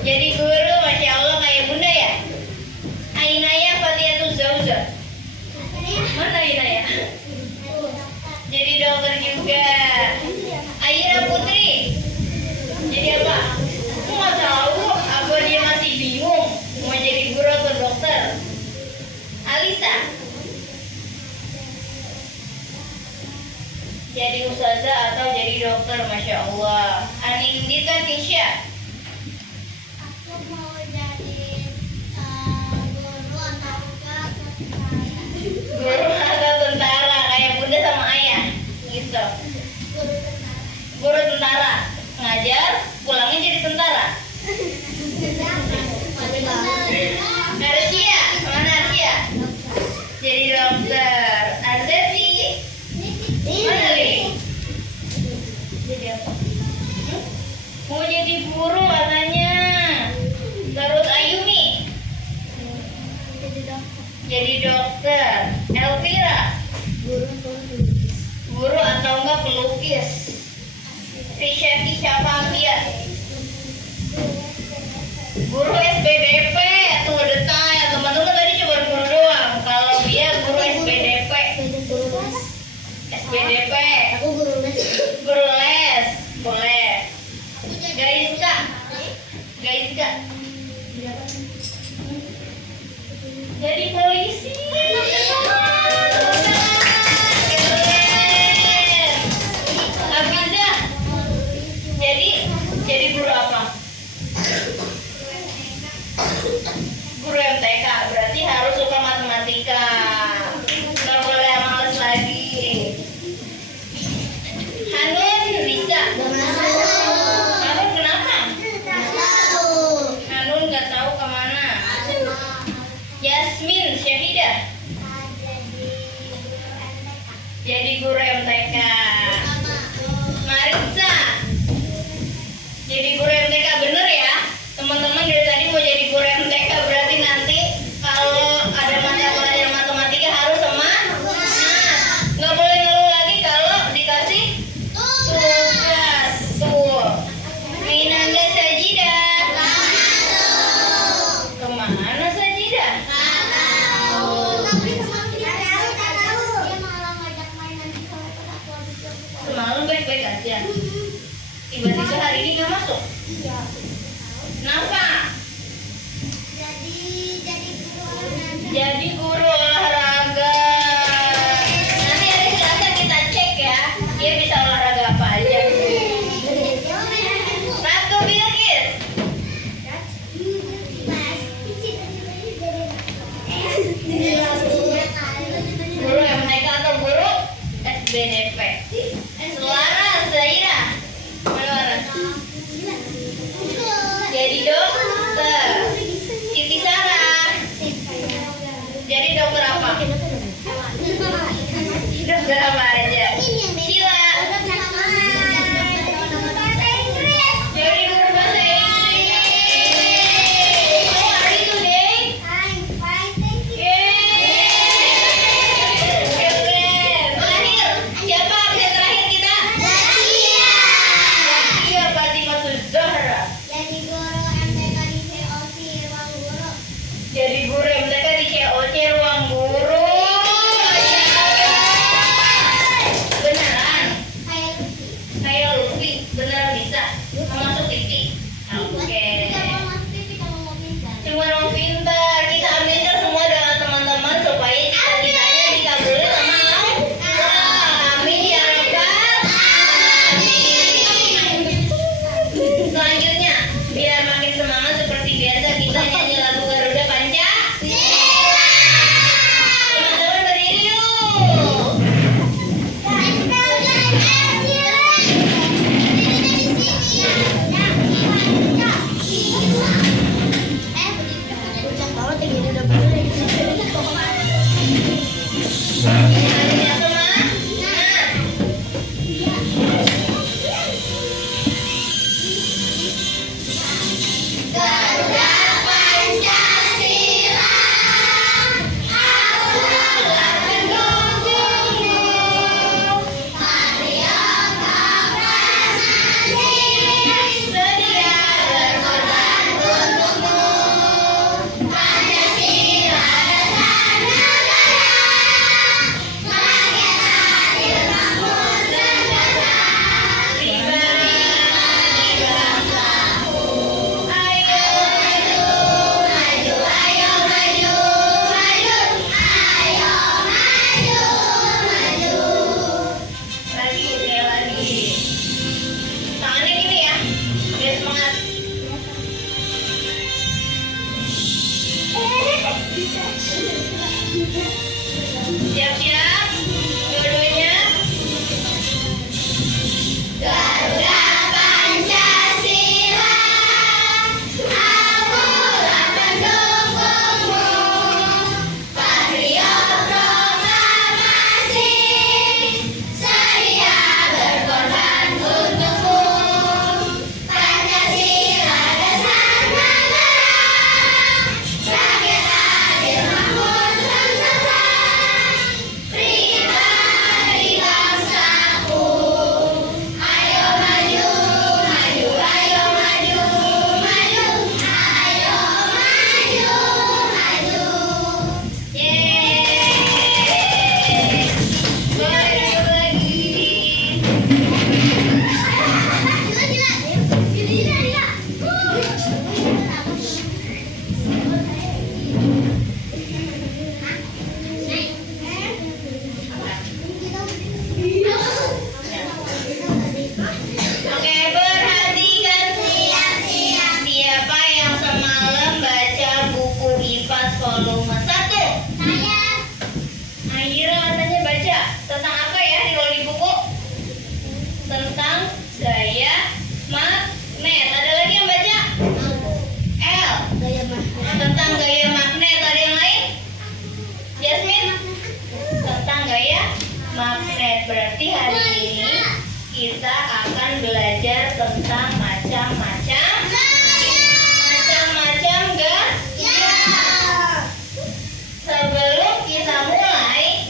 Jadi guru, masya Allah kayak bunda ya. Ainaya Fatihatul Zauza. Mana Ainaya? Jadi dokter juga. Aira Putri. Jadi apa? Aku nggak tahu. Apa dia masih bingung mau jadi guru atau dokter? Alisa. Jadi ustazah atau jadi dokter, masya Allah. Anindita Tisha. Aku mau jadi guru atau tentara. Guru atau tentara kayak bunda sama ayah gitu. Guru tentara ngajar, pulangnya jadi tentara. Arsia, mana Arsia? Jadi dokter. Arzeti, mana Lili? Jadi apa? Mau jadi guru katanya. Terus Ayumi jadi dokter. Elvira guru atau enggak pelukis. Risha Fabia guru SPDP. Tunggu detail teman-teman, tadi cuma guru doang. Kalau dia guru SPDP. SPDP Aku guru les. guru les boleh. Gaiska jadi polisi. Abiza jadi guru apa? Guru MTK, berarti harus suka matematika. Nggak boleh yang males lagi. Hanun Risa. Hanun kenapa? Hanun nggak tahu kemana. Yasmin Syahidah jadi guru MTK. Marisa jadi guru MTK, bener ya teman-teman. Dari tadi mau jadi guru MTK, berarti nanti kalau ada mata pelajaran matematika harus semangat. Nggak boleh ngeluh lagi kalau dikasih tugas. Tuh Minanda Sajidah. Kemana Sajidah? Semalam baik-baik aja. Tiba-tiba hari ini nggak masuk. Kenapa? Jadi guru olahraga. Nanti hari Selasa kita cek ya, dia bisa olahraga apa aja. Ratu Bilkis. Guru MTK atau guru SBDP? Selaras Zaira. Selaras. Jadi dokter. Siti Sarah. Jadi dokter apa? Dokter apa aja? Sheila. Jadi guru bahasa Inggris. How are you today? Keren. Terakhir, siapa absen terakhir kita? Iya, Fatimah Zahra. Jadi guru MTK Siap-siap, dua-duanya. Garuda Pancasila, akulah pendukungmu, patriot proklamasi, sedia berkorban untukmu. Pancasila dasar negara, rakyat adil makmur tentera, pribadi bangsaku. Ayo maju, maju, ayo maju, maju, ayo maju, maju. Yeay. Boleh duduk lagi. Oke, perhatikan siapa yang semalam baca buku IPA volume 1? Aira katanya baca. Tentang apa ya di loli buku? Tentang gaya magnet. Ada lagi yang baca? L. Tentang gaya magnet. Ada yang lain? Jasmine? Tentang gaya magnet. Berarti hari ini kita akan belajar tentang macam-macam gaya. Sebelum kita mulai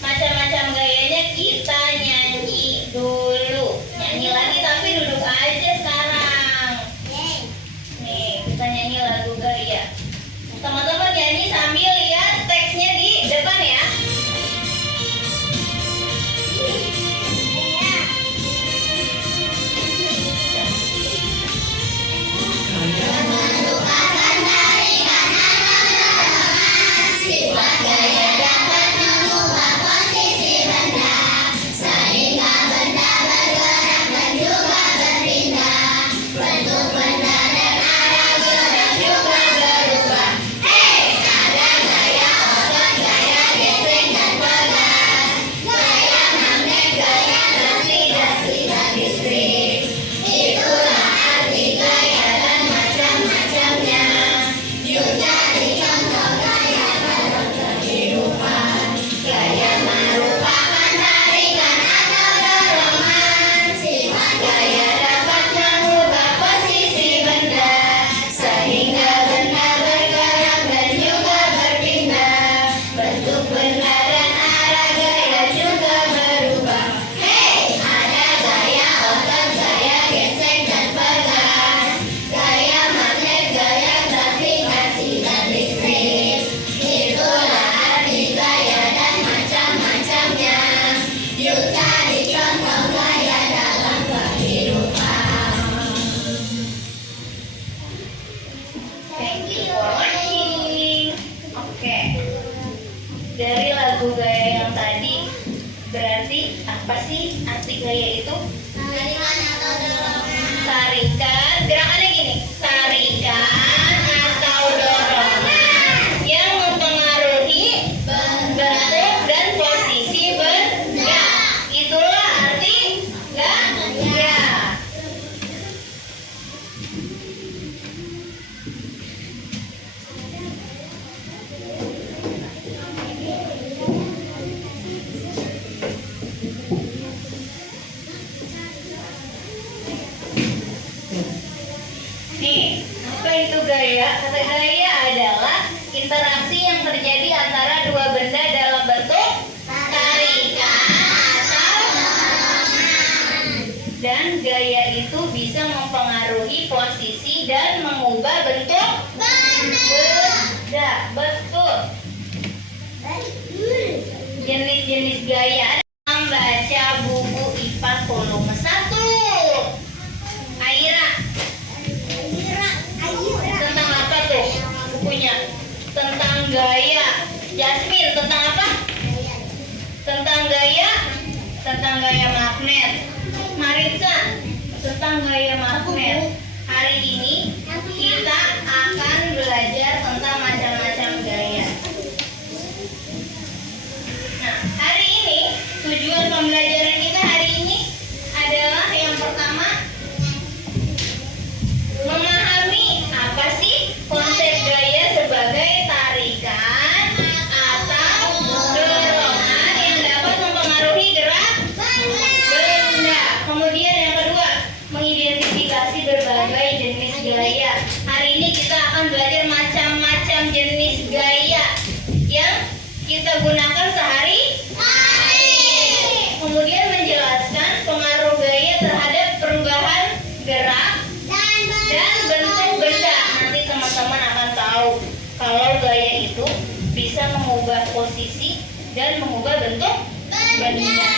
macam-macam gayanya, kita nyanyi dulu. Nyanyi lagi tapi duduk aja sekarang. Nih, kita nyanyi lagu gaya. Teman-teman nyanyi sambil lihat teksnya di depan ya. Sifat gaya dapat mengubah posisi benda, sehingga benda bergerak dan juga berpindah. Bentuk benda dan arah gerak juga berubah. Hei, ada gaya otot, gaya gesek dan pegas, gaya magnet, gaya dasi dan listrik. Itulah arti gaya dan macam-macamnya. Yuk jadi contoh gaya dalam kehidupan. Gaya merupakan tarikan atau dorongan. Sifat gaya dapat mengubah posisi benda, sehingga benda bergerak dan juga berpindah. Bentuk benda dan arah gaya juga berubah. Hei, ada gaya otot, gaya gesek dan pegas, gaya magnet, gaya gravitasi dan listrik. Itulah arti gaya dan macam-macamnya. Yuk cari contoh gaya dalam kehidupan. Thank you for watching. Oke. Dari lagu gaya yang tadi, berarti apa sih arti gaya itu? Tarikan atau dorongan. Tarikan, gerakannya gini. Tarikan atau dorongan yang mempengaruhi bentuk dan posisi benda. Itulah arti gaya. Nih, apa itu gaya? Kata gaya adalah interaksi yang terjadi antara dua benda dalam bentuk tarikan atau dan gaya itu bisa mempengaruhi posisi dan mengubah bentuk benda. Betul. Jenis-jenis gaya membaca buku IPA volume 1. Aira, tentang apa tuh bukunya? Tentang gaya. Jasmine, tentang apa? Tentang gaya? Tentang gaya magnet. Maritza, tentang gaya magnet. Hari ini kita akan belajar tentang macam-macam gaya. kita gunakan sehari-hari. Kemudian menjelaskan pengaruh gaya terhadap perubahan gerak dan bentuk benda. Nanti teman-teman akan tahu kalau gaya itu bisa mengubah posisi dan mengubah bentuk benda.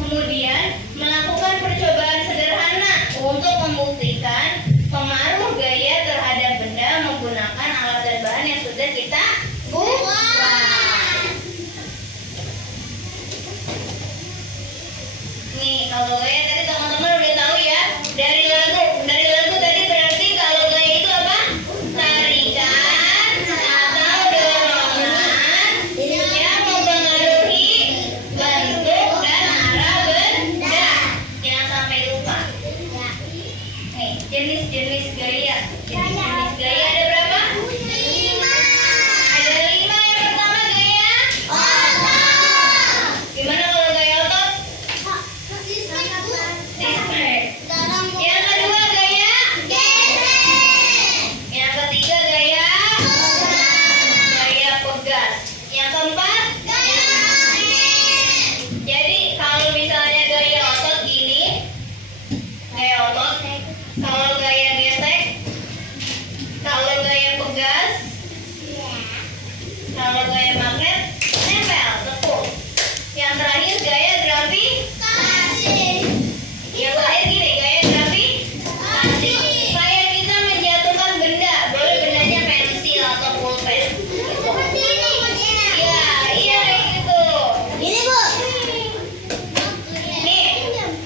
Kemudian melakukan percobaan sederhana untuk membuktikan pengaruh gaya terhadap benda menggunakan alat dan bahan yang sudah kita buat. Nih, kalau gaya tadi teman-teman udah tahu ya. Dari lagu tadi berarti kalau gaya itu apa? Tarikan atau dorongan yang mempengaruhi bentuk dan arah benda. Jangan sampai lupa. Nih, jenis-jenis gaya. Jenis-jenis gaya ada berapa? Ada 5. Yang pertama gaya gimana kalau gaya otot? Display. Yang kedua gaya. Yang ketiga gaya pegas. Yang keempat. Jadi kalau misalnya gaya otot gini, gaya otot. Kalau gaya gesek, kalau gaya pegas, kalau gaya magnet, nempel, tepuk. Yang terakhir gaya gravitasi. Yang terakhir gini, gaya gravitasi. Kayak kita menjatuhkan benda, boleh bendanya pensil atau pulpen. Iya, iya kayak gitu. Nih,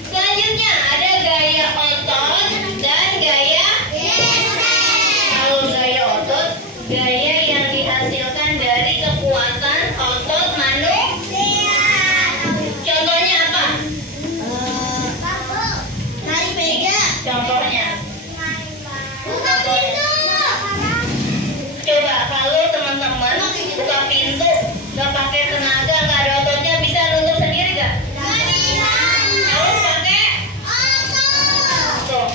selanjutnya ada gaya otot dan gaya kalau gaya otot, gaya yang dihasilkan dari kekuatan otot manusia. Contohnya apa? Contohnya. Coba kalau teman-teman buka pintu nggak pakai tenaga, nggak ada ototnya, bisa nutup sendiri nggak? Harus pakai. Tuh,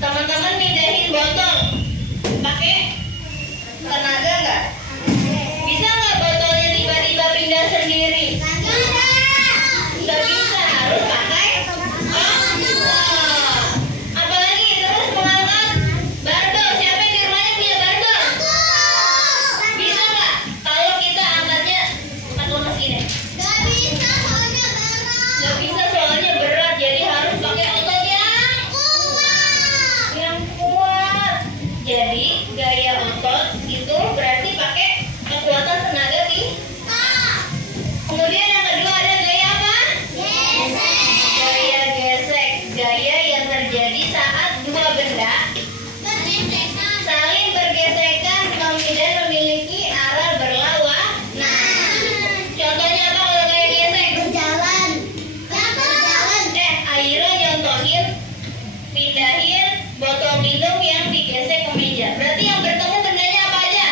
teman-teman pindahin botol, pakai tenaga nggak? Bisa nggak botolnya tiba-tiba pindah sendiri? Nggak bisa, harus pakai otot. Apalagi terus mengangkat barbel. Siapa yang di rumahnya punya barbel? Bisa nggak? Kalau kita angkatnya lemes gini? Nggak bisa, soalnya berat. Jadi harus pakai otot yang kuat. Jadi gaya otot itu berarti pakai kekuatan tenaga kita. Kemudian yang kedua ada gaya apa? Gaya gesek. Gaya yang terjadi saat dua benda saling bergesekan dan memiliki arah berlawanan. Contohnya apa kalau gaya gesek? Aira nyontohin pindahin botol minum yang digesek ke meja. Berarti yang bertemu bendanya apa aja?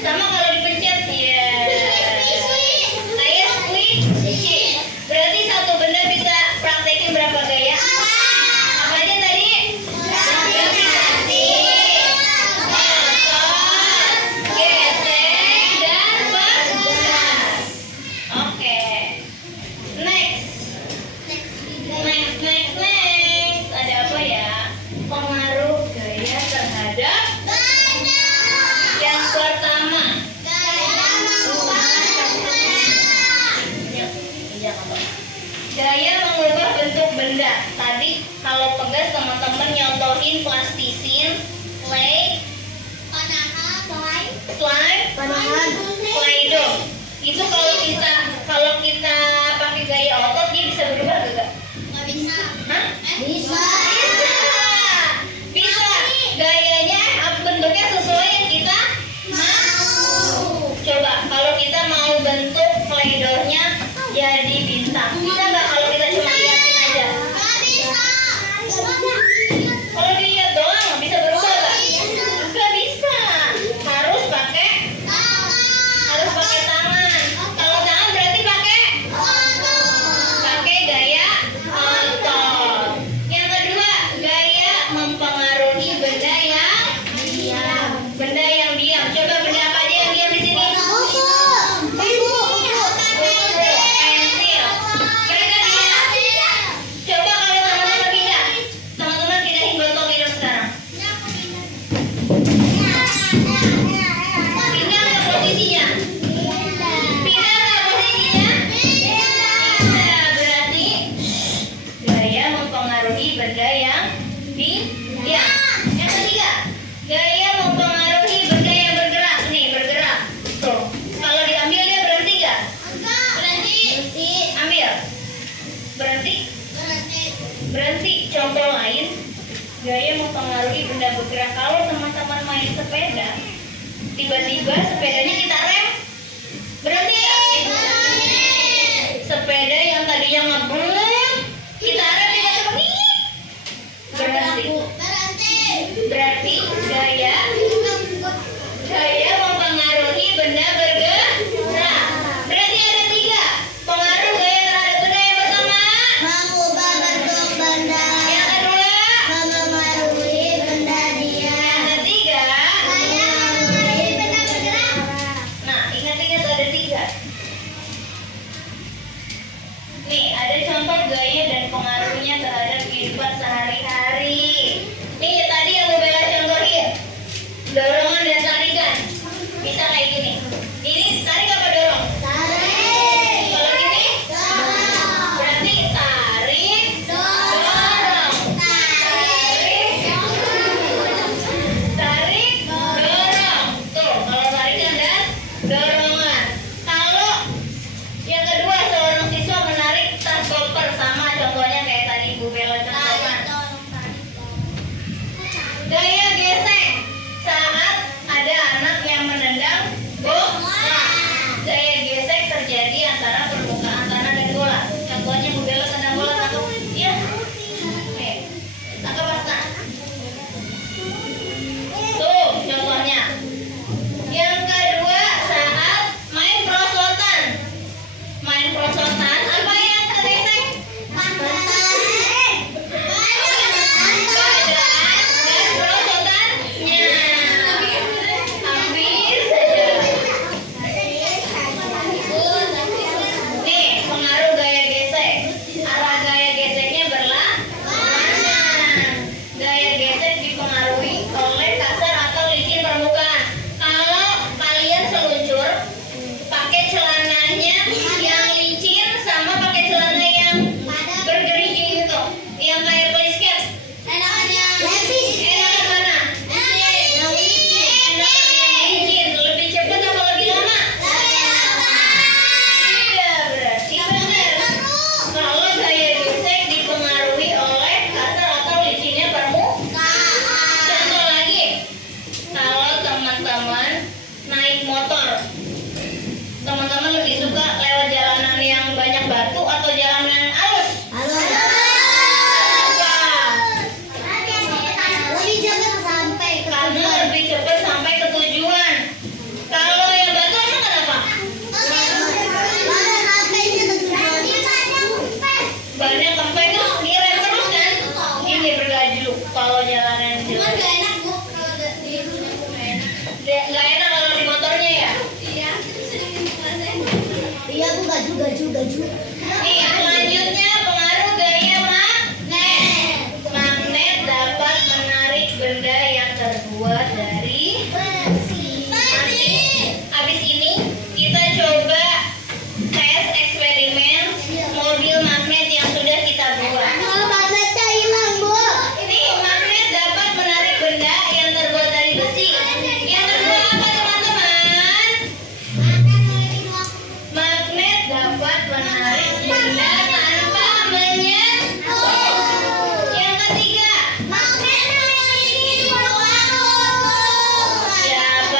Sama kalau dipencet ya. Saya squishy. Berarti satu benda bisa praktekin berapa gaya? Apa aja tadi? Gravitasi, otot, gesek, dan bergerak. Oke. Next. Ada apa ya? Pengaruh gaya terhadap yang pertama. Gaya mengubah bentuk benda. Tadi kalau pegas teman-teman nyontohin plastisin, clay, slime, Play-Doh. Itu kalau kita pakai gaya otot dia bisa berubah gak? Hah? Bisa. Bisa. Gayanya bentuknya sesuai yang kita Mau. coba. Kalau kita mau bentuk Play-Doh-nya jadi bintang, bisa nggak kalau kita cuma liatin aja? Kalau dilihat doang bisa berubah nggak? Nggak bisa. Harus pakai tangan. Kalau tangan berarti pakai gaya otot. Yang kedua, gaya mempengaruhi benda yang diam. Coba benda apa aja yang diam di sini? Pensil. Mereka diam. Coba kalau teman-teman pindahin botol minum sekarang. Pindah nggak posisinya? Nah, berarti gaya mempengaruhi benda yang diam. Yang ketiga, gaya mempengaruhi benda yang bergerak. Nih, bergerak. Tuh. Kalau diambil dia berhenti nggak? Ambil. Berhenti. Contoh lain, gaya mempengaruhi benda bergerak. Kalau teman-teman main sepeda, tiba-tiba sepedanya kita rem, berhenti nggak? Sepeda yang tadinya ngebut, kita rem tiba-tiba berhenti. Berarti gaya mempengaruhi benda bergerak. Berarti ada 3 pengaruh gaya terhadap benda. Yang pertama, Mengubah bentuk benda. yang kedua, Memengaruhi benda diam. yang ketiga. Memengaruhi benda bergerak. Nah, ingat-ingat ada 3. Nih, ada contoh gaya dan pengaruhnya terhadap kehidupan sehari-hari. Nih, tadi yang Bu Bella contohin. Dorongan dan tarikan. Bisa kayak gini. Ini tarik apa dorong? Tarik. Kalau gini, Dorong. berarti tarik, Dorong. dorong. Tarik, dorong. Tuh, kalau tarikan dan dorongan. Kalau yang kedua, seorang siswa menarik tas koper, sama contohnya kayak tadi Bu Bella contohkan. Gaya gesek saat ada anak yang menendang bola. Gaya gesek terjadi antara permukaan tanah dan bola. Contohnya Bu Bella tendang bola tangkap. Iya. Nih, tangkap pasta. Tuh contohnya. Yang kedua, saat main prosotan. Main prosotan, apa yang tergesek? Keadaan dan prosotannya. Hampir saja. Nih, pengaruh gaya gesek. Arah gaya geseknya berlawanan. Gaya gesek dipengaruhi oleh kasar atau licin permukaan. Kalau kalian seluncur, pakai celananya yang licin sama pakai celana yang bergerigi gitu, yang kayak plisket. Enakan mana? Enakan yang licin. Lebih cepat apa lebih lama? Iya, berarti benar. Kalau gaya gesek dipengaruhi oleh kasar atau licinnya permukaan. Contoh lagi, kalau teman-teman naik motor, teman-teman lebih suka lewat jalanan yang banyak batu atau jalanan halus? Karena lebih cepat sampai Nih, selanjutnya pengaruh gaya magnet. Magnet dapat menarik benda yang terbuat dari Habis ini kita coba tes eksperimen mobil magnet yang sudah kita buat. Ini magnet dapat menarik benda yang terbuat dari besi. Yang terbuat apa teman-teman? Magnet dapat menarik benda tanpa menyentuh. Yang ketiga, dapat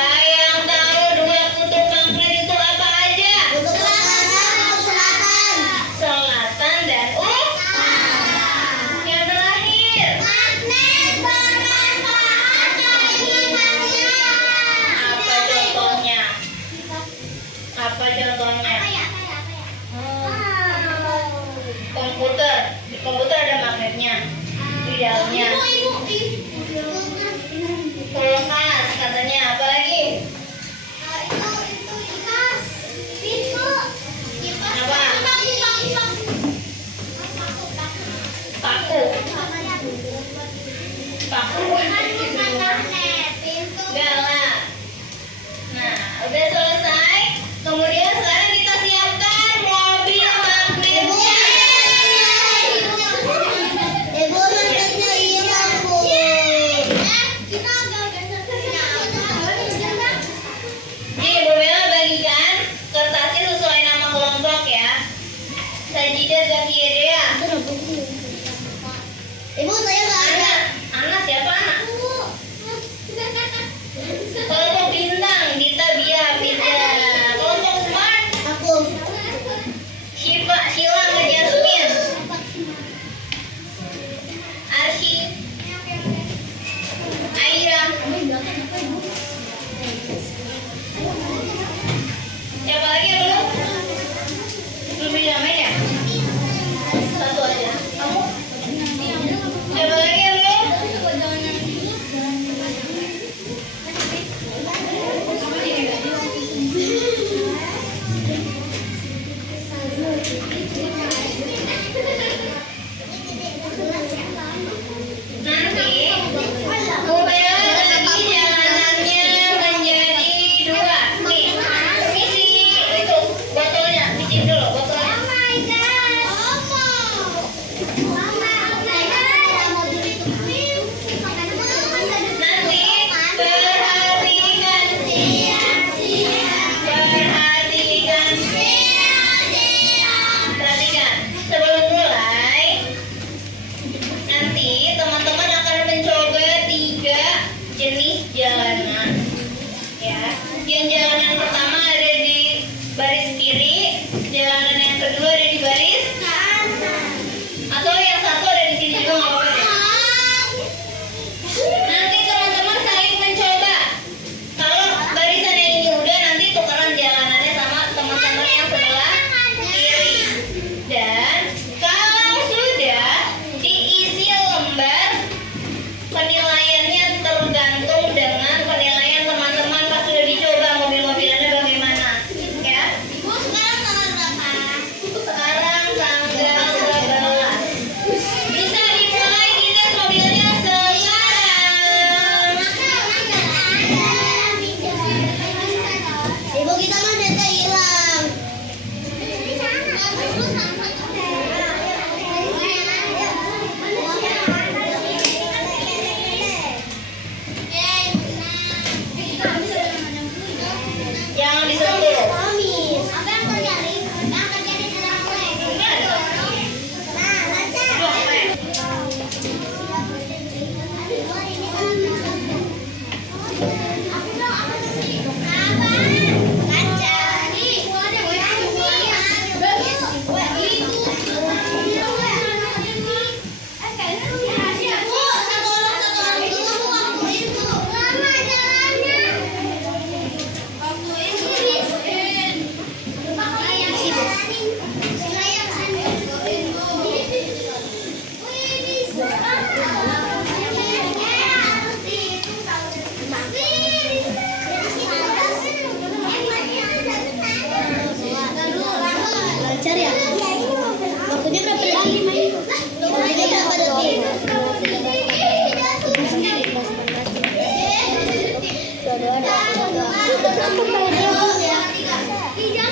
Jangan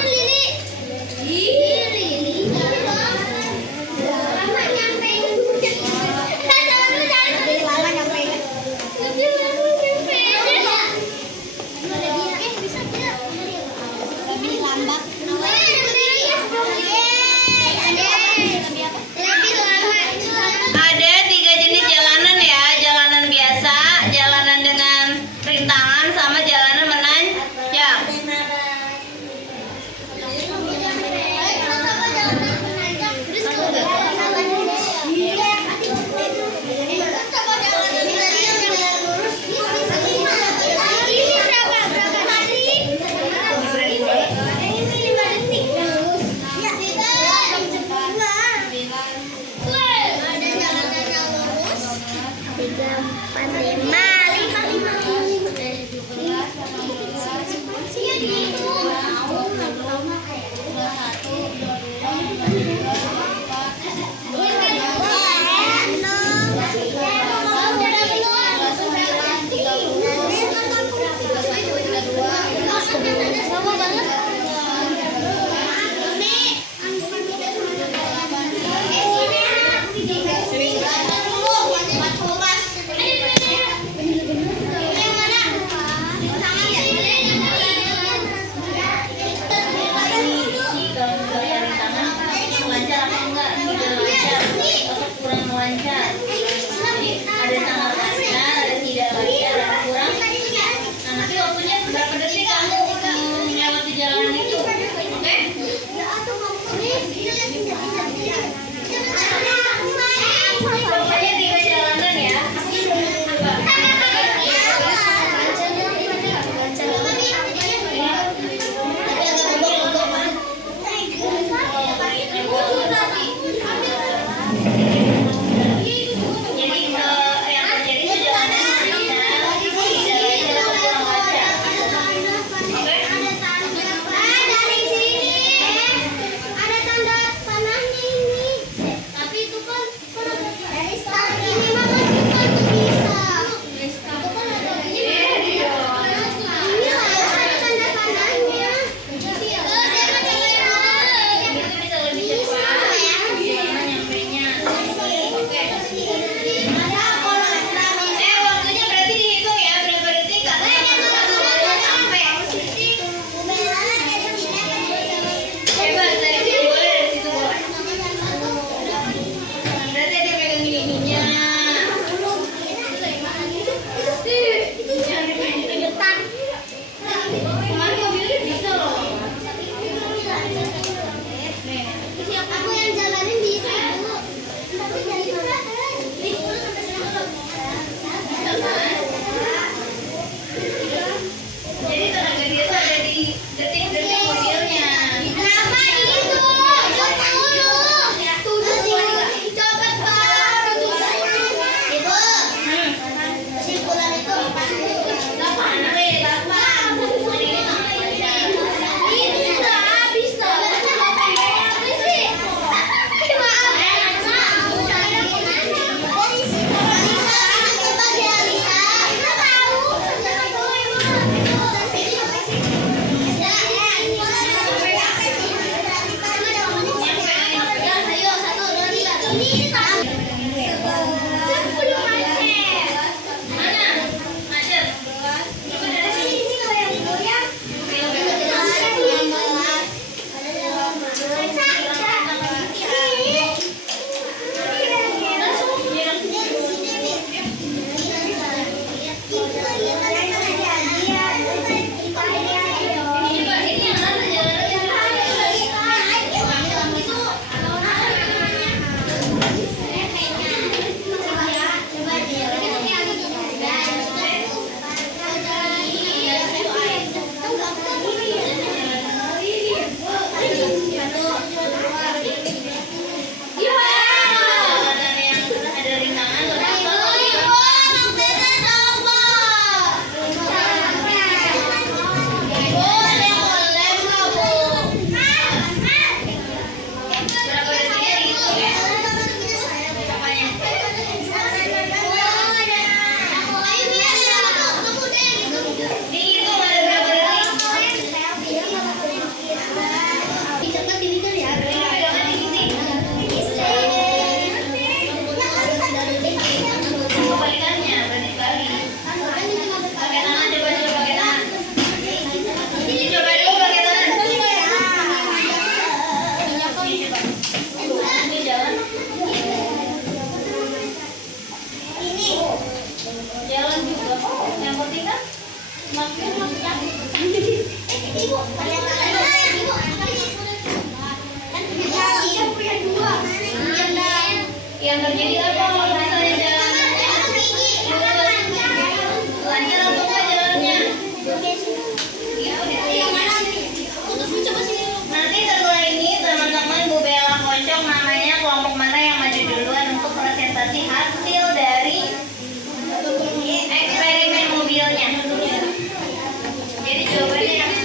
Lili. Lili. Lama nyampe. Lama nyampe. Bisa tidak? Lebih lambat. Ada 3 jenis jalanan ya, jalanan biasa, jalanan dengan rintangan, sama jalanan menanjak. Lancar. Jadi ada sangat lancar, ada tidak lancar, ada kurang. Nah, nanti waktunya berapa detik kamu melewati jalan itu, oke? Pokoknya 3 jalanan ya. Yang terjadi apa kalau misalnya jalannya lancar atau enggak jalannya? Nanti setelah ini teman-teman Bu Bella kocok namanya kelompok mana yang maju duluan untuk presentasi hasil dari eksperimen mobilnya. Jadi jawabannya yang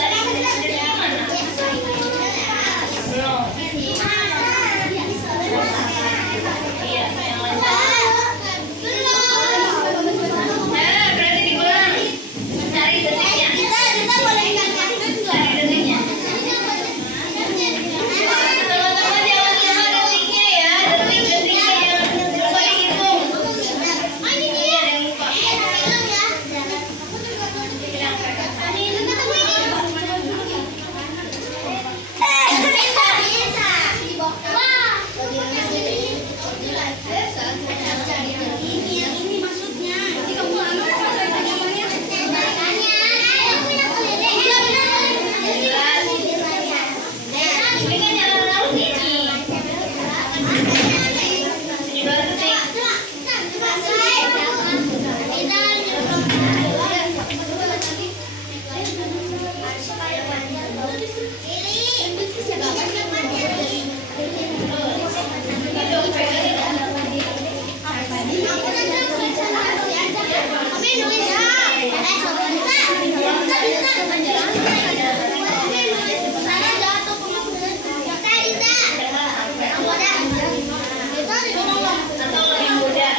tadi hasilnya mana? Belum. Iya, yang lancar. Berarti diulang. Cari detiknya. Cari detiknya. Teman-teman jangan lupa detiknya ya. Detik-detiknya yang lupa dihitung. Iya, ada yang lupa. Ini kan jalan laut ini. 17 detik. Atau lebih mudah.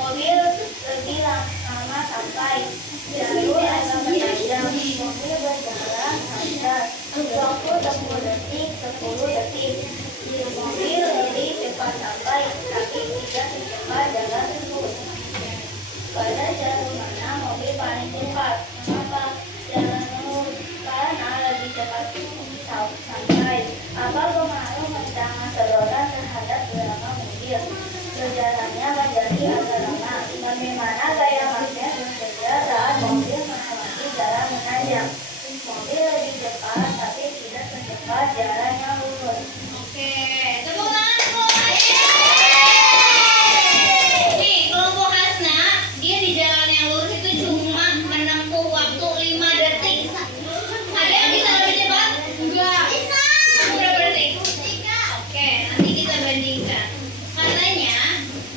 Mobil lebih lama sampai. Jalur agak panjang. Mobil berjalan lancar. Waktu tempuh detik 10 detik. Mobil lebih cepat sampai, tapi tidak secepat jalan lurus. Pada jalur mana mobil paling cepat? Mengapa? Jalan lurus, karena lebih cepat sampai. Apa pengaruh tentang sedotan terhadap gerakan mobil? Berjalannya menjadi agak lama. Bagaimana gaya magnet bekerja saat mobil melewati jalan menanjak? Mobil lebih cepat, tapi tidak secepat jalan yang lurus. Oke, tepuk tangan kelompok. Nih, kelompok Hasna, dia di jalan yang lurus itu cuma menempuh waktu 5 detik. Ada yang bisa lebih cepat? Enggak. Berapa detik? 3. Oke, nanti kita bandingkan. Katanya,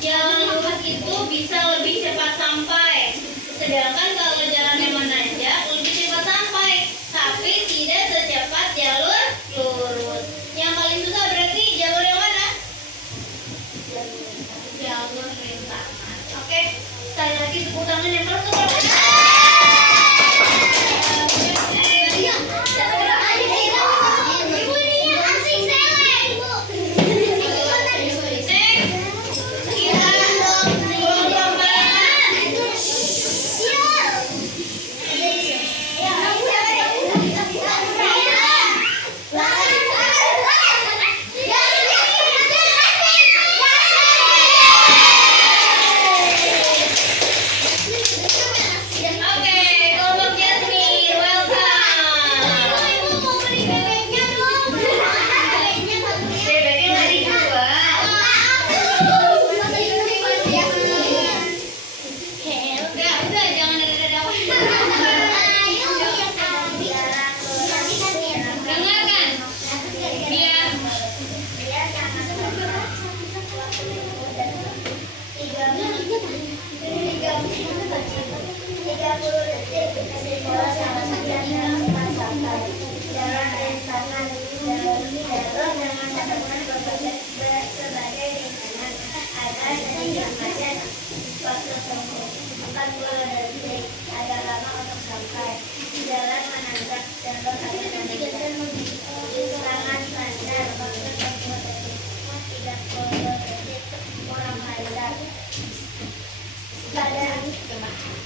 jalan lurus itu bisa lebih cepat sampai. Sedangkan kalau jalan yang menanjak lebih cepat sampai, tapi tidak secepat jalur lurus. Yang paling susah berarti jalur yang mana? Jalur rintangan. Oke, sekali lagi tepuk tangan yang keras untuk kelompok.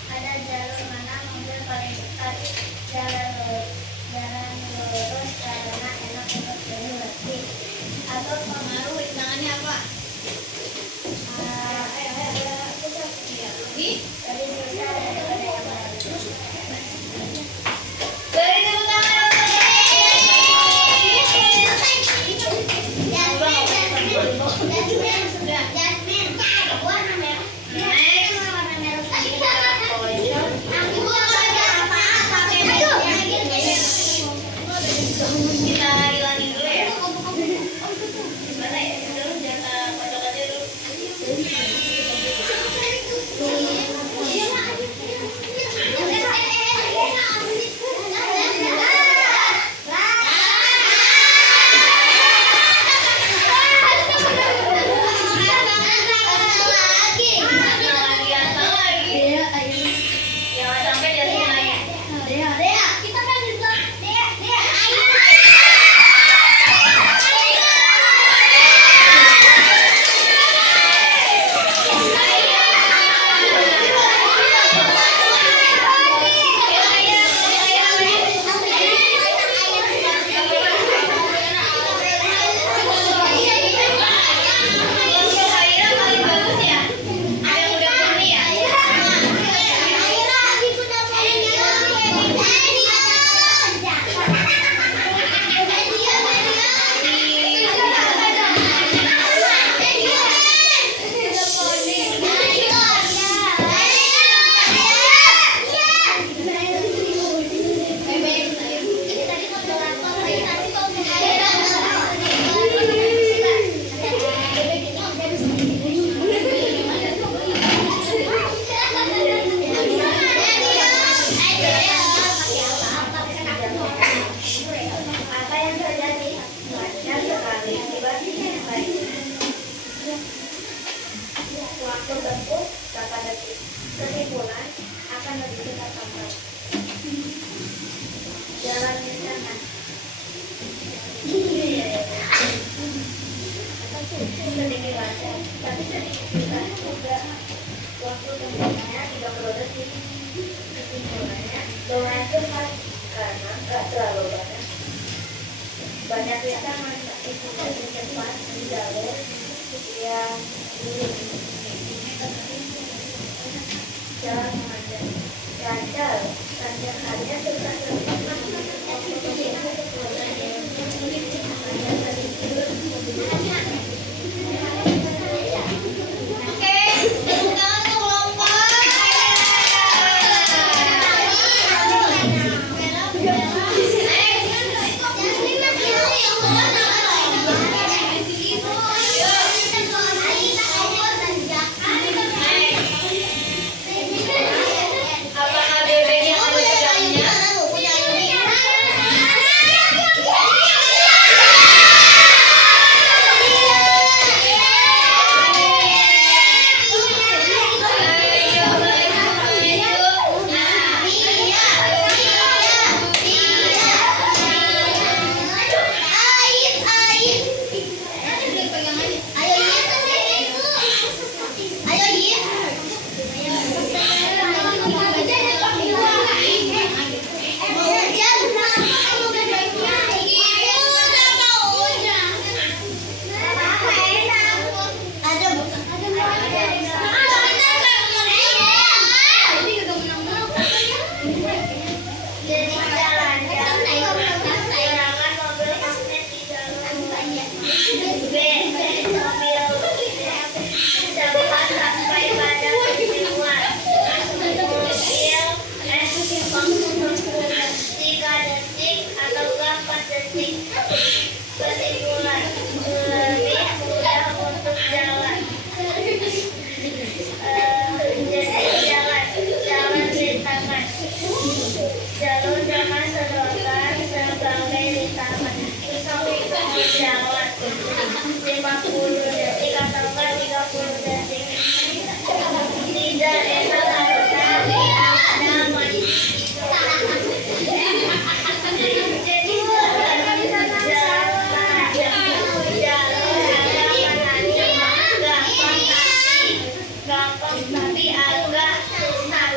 Pada jalur mana mobil paling cepat? Jalan lurus karena enak untuk berhenti. Atau pengaruh rintangannya apa? Lebih susah daripada yang lain. Beri tepuk tangan untuk kesimpulan akan lebih cepat sampai. Jalan ke sana. Sedikit baca, tapi sedikit kita juga. Waktu tempuhnya 30 detik. Kesimpulannya lumayan cepat karena nggak terlalu banyak. Banyak rintangan tapi tidak secepat di jalur yang jalan menanjak. Tanjakannya terasa cepat. Waktu tempuhnya 10 detik. Oke, tepuk tangan untuk kelompok. Apakah BB yang ada di dalamnya? Kesimpulan lebih mudah untuk jalan. Jadi jalan rintangan. Jalur jangan sedotan sebagai rintangan. Jalan 50 detik atau 30 detik. Tidak enak tapi ada manfaat. Gampang tapi agak susah.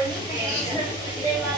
Terima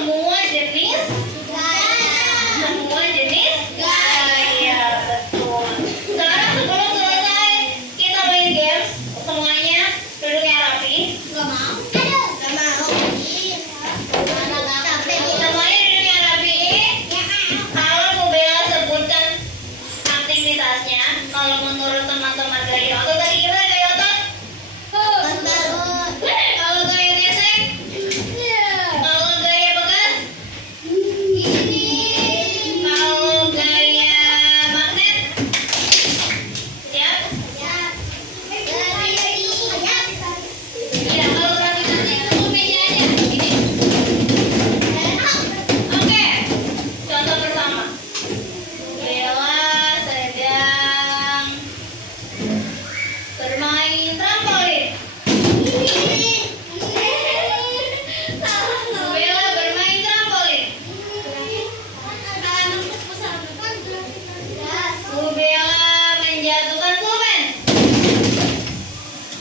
semua jenis gaya, betul. Sekarang sebelum selesai kita main game, semuanya duduknya rapi. Semuanya duduknya rapi. Kalau Bu Bella sebutkan aktivitasnya, kalau menurut teman-teman gaya otot tadi gimana gaya otot? Kalau gaya gesek? Kalau gaya bekas? Kalau gaya magnet? Siap? Iya, kalau gravitasi itu meja aja. Gini. Oke. Contoh pertama. Bella sedang bermain trampolin. Bella bermain trampolin. Bu Bella menjatuhkan pulpen.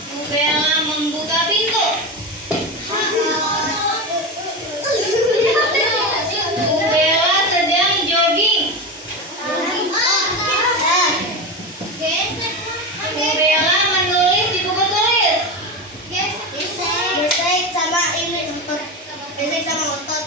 Bu Bella membuka pintu. Bu Bella sedang jogging. Bu Bella menulis di buku tulis. Gesek sama ini otot. Gesek sama otot.